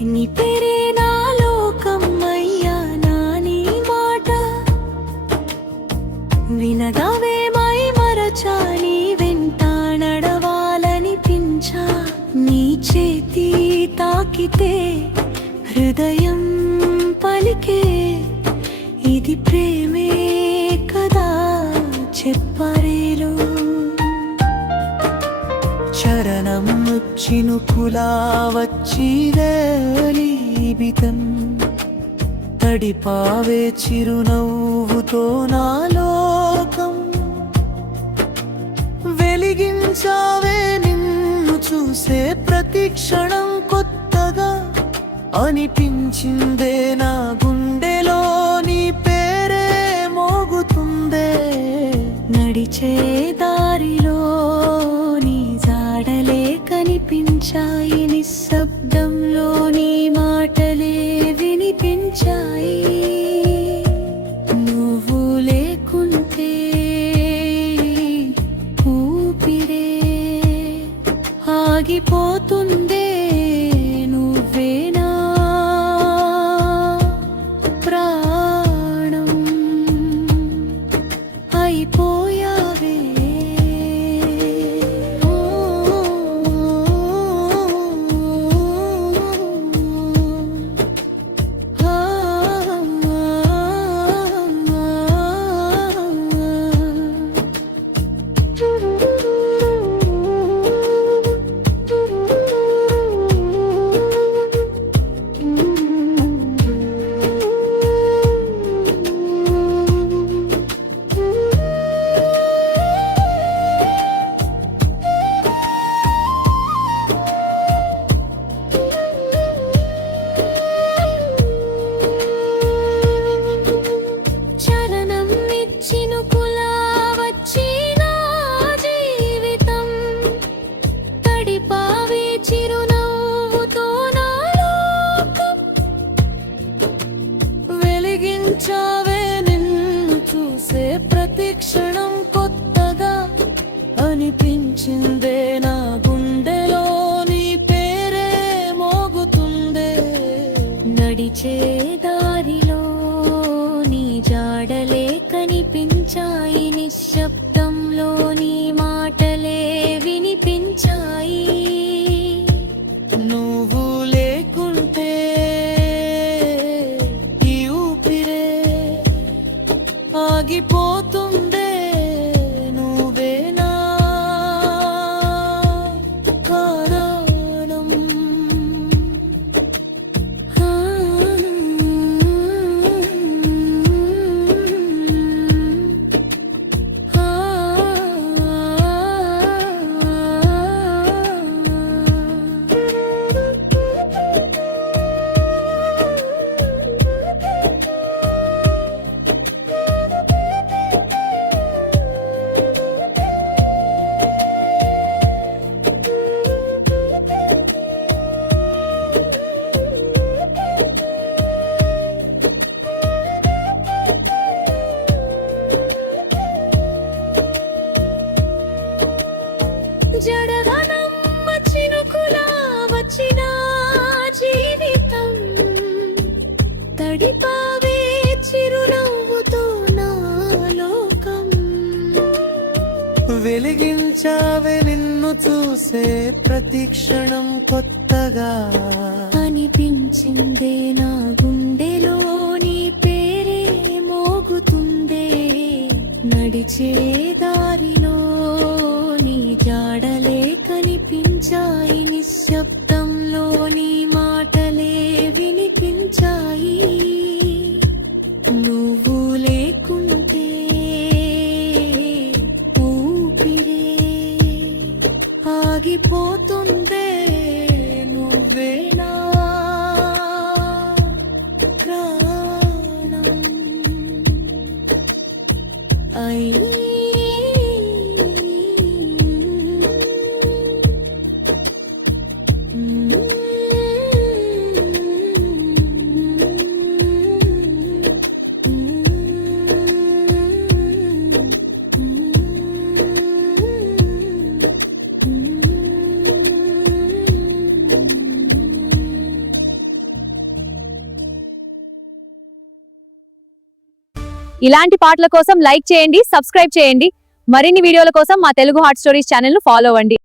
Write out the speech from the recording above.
నీ పేరే నా లోకం అయ్యా, నా నీ మాట వినగావే మై మరచా, నీ వెంట నడవాలనిపించా. నీ చేతి తాకితే హృదయం పలికే, ఇది ప్రేమే కదా చెప్పరేలు. చరణం చినుకులా వచ్చి జీవితం తడిపావే చిరునవ్వుతో నా లోకం. వెలిగించావే నిన్ను చూసే ప్రతి క్షణం కొత్తగా అనిపించిందే. నా గుండెలో నీ పేరే మోగుతుందే. నడిచే దారిలో నీ జాడలే కనిపించాయి, నిశ్శబ్దంలో నీ మాటలే వినిపించాయి. నువ్వు లేకుంటే ఊపిరే ఆగిపోతుందే. నువ్వేనా ప్రాణం అయిపోయావే. చావే నిన్ను చూసే ప్రతి క్షణం కొత్తగా అనిపించిందే. నా గుండెలో నీ పేరే మోగుతుందే. నడిచే దారిలో నీ జాడలే కనిపించాయి, నిశ్శబ్దంలో నీ మాటలే వినిపించాయి. నువ్వు లేకుంటే ఆగిపోతుందే. నువ్వేనా కారణం. జడగనమ్మ చినుకులా వచ్చిన జీవితం తడిపావే చిరునవ్వుతో నా లోకం. వెలిగించావే నిన్ను చూసే ప్రతి క్షణం కొత్తగా అనిపించిందే. నా గుండెలో నీ పేరే మోగుతుందే. నడిచే దారిలో నీ జాడలే కనిపించాయి, నిశ్శబ్దంలో నీ మాటలే వినిపించాయి. నువ్వు లేకుంటే ఊపిరే ఆగిపోతుందే. నువ్వేనా ప్రాణం అయి. ఇలాంటి పాటల కోసం లైక్ చేయండి, సబ్స్క్రైబ్ చేయండి. మరిన్ని వీడియోల కోసం మా తెలుగు హాట్ స్టోరీస్ ఛానల్ ను ఫాలో అవ్వండి.